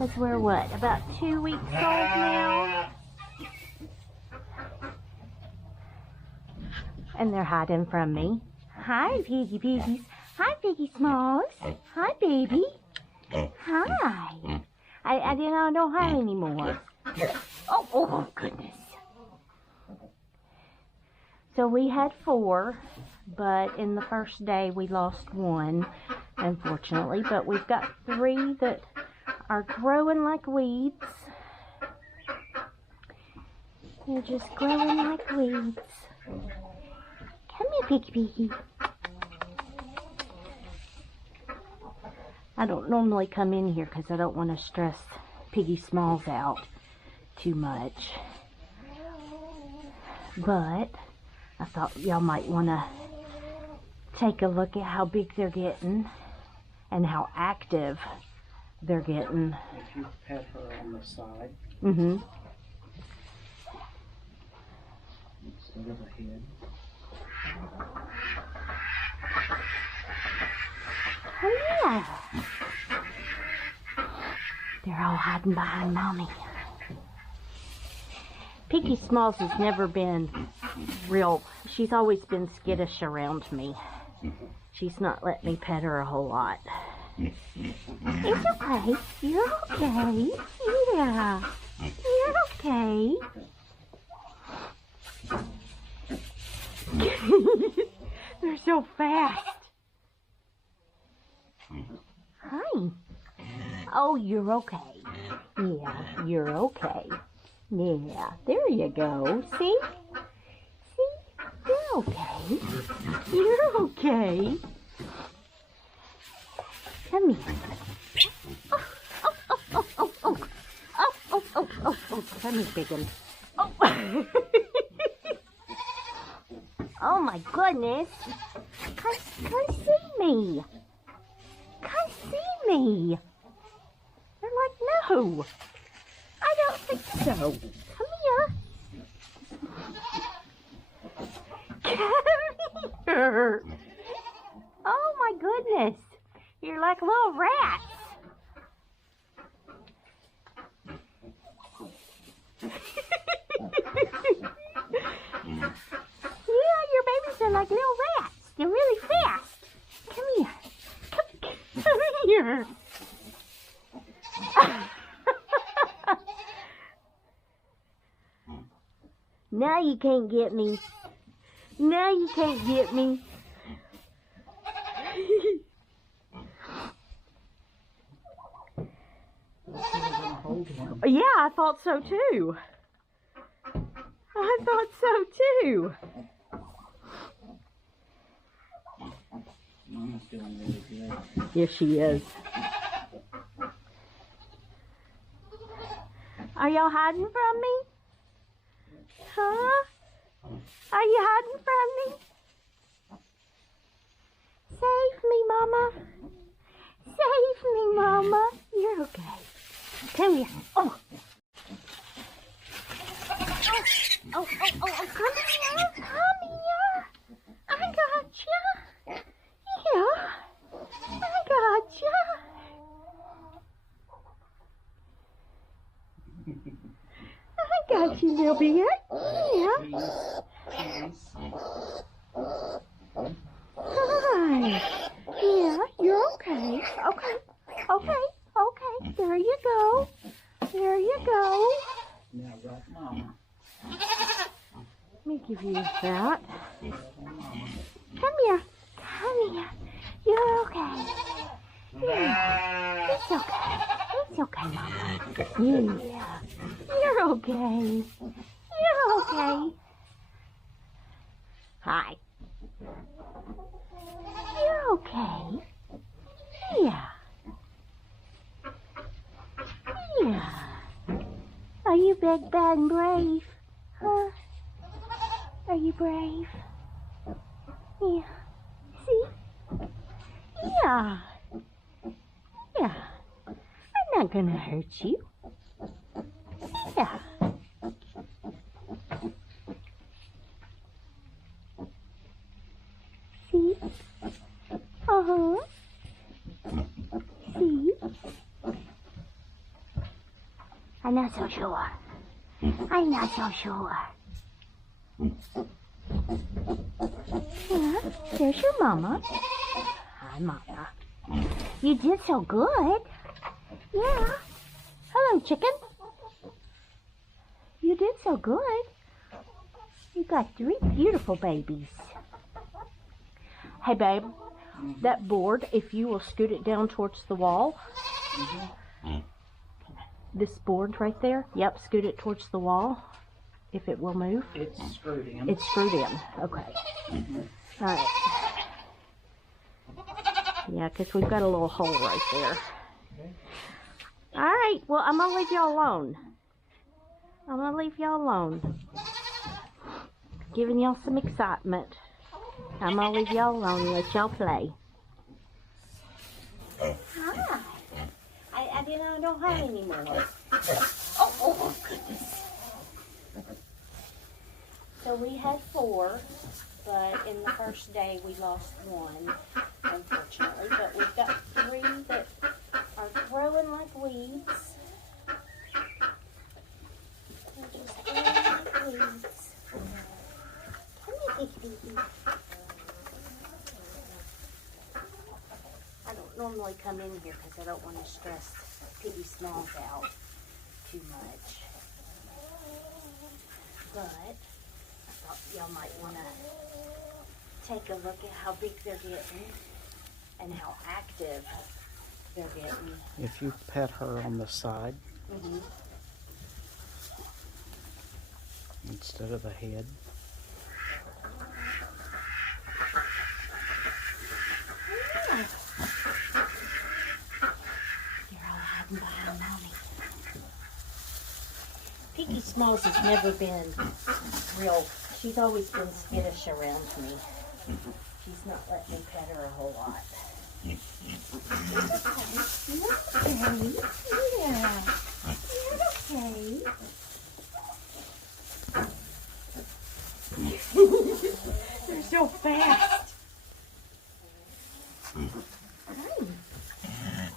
Because we're what, about 2 weeks old now? And they're hiding from me. Hi, piggy piggies. Hi, Piggy Smalls. Hi, baby. Hi. I don't have any more. Oh, goodness. So we had 4, but in the first day we lost 1, unfortunately. But we've got 3 that are growing like weeds. They're just growing like weeds. Come here, Piggy Piggy. I don't normally come in here because I don't want to stress Piggy Smalls out too much. But I thought y'all might want to take a look at how big they're getting and how active they're getting. If you pet her on the side. Mm-hmm. Instead of the head. Oh yeah. They're all hiding behind Mommy. Piggy Smalls has never been real. She's always been skittish around me. She's not let me pet her a whole lot. It's okay. You're okay. Yeah. You're okay. They're so fast. Hi. Oh, you're okay. Yeah, you're okay. Yeah, there you go. See? See? You're okay. You're okay. Come here. Oh. Come here, Biggin. Oh. Oh my goodness. Come see me. Come see me. They're like, no. I don't think so. Come here. Come here. Oh my goodness. You're like little rats. Yeah, your babies are like little rats. They're really fast. Come here. Come here. Now you can't get me. Now you can't get me. Yeah, I thought so too. I thought so too. Mama's feeling really good. Yes, she is. Are y'all hiding from me? Huh? Are you hiding from me? Save me, Mama. Save me, Mama. You're okay. Come here. Oh. Oh, come here. Come here. I got you. Yeah. I got you. I got you, little bit. Yeah. Hi. Yeah, you're okay. Okay. There you go. There you go. Now rub Mama. Let me give you that. Come here. You're okay. Yeah. It's okay. It's okay, Mama. Yeah. You're okay. You're okay. Hi. You're okay. Yeah. Yeah. Are you big, bad, and brave? Huh? Are you brave? Yeah. See? Yeah. Yeah. I'm not gonna hurt you. Yeah. See? Uh-huh. See? I'm not so sure. I'm not so sure. Yeah, there's your mama. Hi, Mama. You did so good. Yeah. Hello, chicken. You did so good. You got 3 beautiful babies. Hey, babe. That board, if you will scoot it down towards the wall. This board right there. Yep, scoot it towards the wall. If it will move. It's screwed in. It's screwed in. Okay. All right. Yeah, because we've got a little hole right there. Okay. All right. Well, I'm going to leave y'all alone. I'm going to leave y'all alone. Giving y'all some excitement. I'm going to leave y'all alone and let y'all play. Hi. I don't have any more. Oh, goodness. So we had 4, but in the first day we lost 1, unfortunately. But we've got 3 that are growing like weeds. They're just growing like weeds. Come here, baby. I don't normally come in here because I don't want to stress Piggy Smalls out too much. But I thought y'all might want to take a look at how big they're getting and how active they're getting. If you pet her on the side instead of the head. Yeah. You're all hiding behind Mommy. Piggy Smalls has never been real. She's always been skittish around me. She's not let me pet her a whole lot. You're okay. Yeah. You're okay. They're so fast.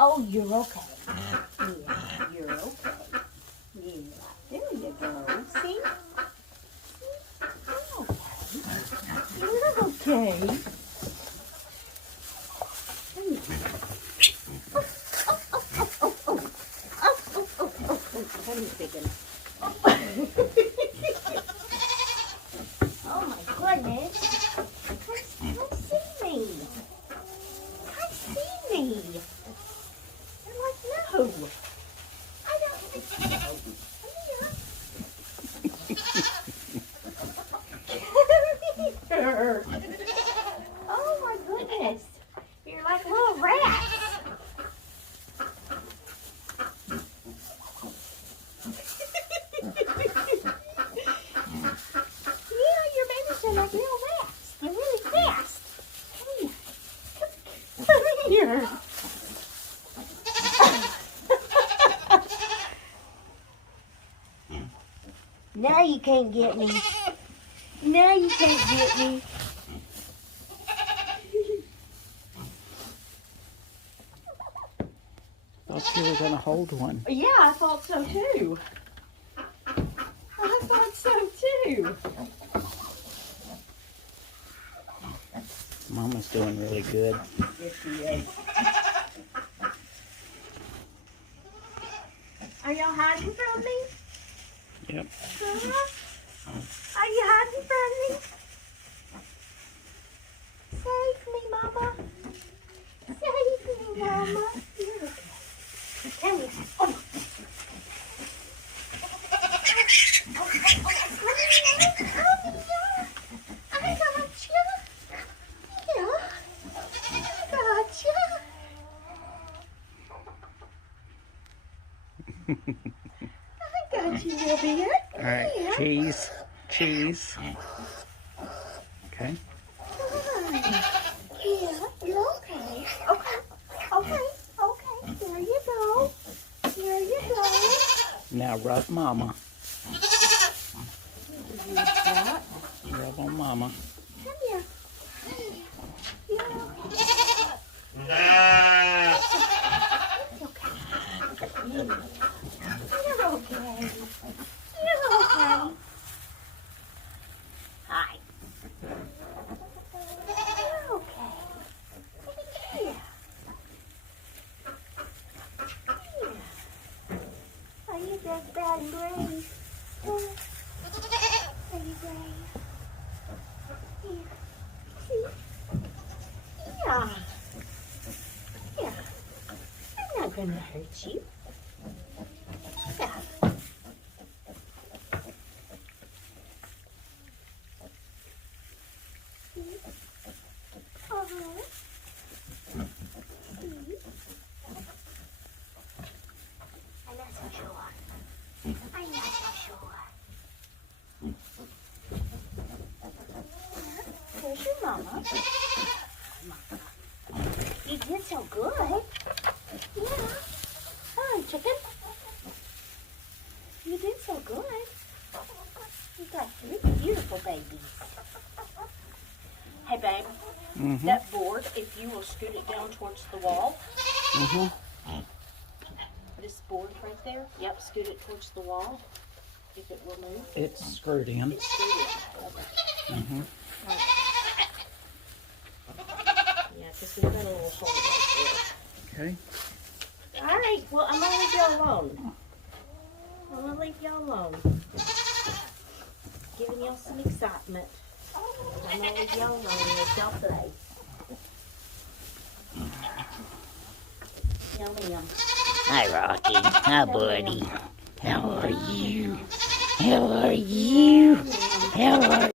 Oh, you're okay. Yeah, you're okay. Yeah, there you go. See? You're okay. You're okay. Come here, Biggin. Oh my goodness. Come see me. Come see me. You're like, no. I don't think so. Come here. Oh my goodness. You're like little rats. Yeah, your babies are like little rats. They're really fast. Come here. Come here. Now you can't get me. Now you can't get me. Thought you were going to hold one. Yeah, I thought so too. I thought so too. Mama's doing really good. Yes, she is. Are y'all hiding from me? Yep. Are you hiding from me? Save me, Mama. Save me, Mama. You're okay. Come here. Oh. I got you. Yeah. I got you. I got you, little bit. All right, Yeah. cheese, cheese. Okay. Yeah, you're okay. Okay, okay, okay. There you go. There you go. Now rub Mama. Use that. Rub on Mama. Come here. Yeah. It's okay. You're okay. I'm brave. Are you brave? Yeah. See? Yeah. Yeah. I'm not gonna hurt you. Yeah. Uh-huh. I'm not so sure. I'm not so sure. Here's your mama. You did so good. Yeah. Hi, chicken. You did so good. You got 3 beautiful babies. Hey, babe. Mm-hmm. That board, if you will scoot it down towards the wall. Mm-hmm. This board right there. Yep, scoot it towards the wall. If it will move. It's screwed in. It's screwed in. Okay. Mm-hmm. Right. Yeah, because we've got a little hole right Okay. there. All right, well, I'm going to leave y'all alone. I'm going to leave y'all alone. Giving y'all some excitement. I'm going to leave y'all alone and let y'all play. Yum, yum. Hi, Rocky. Hi, buddy. How are you? How are you? How are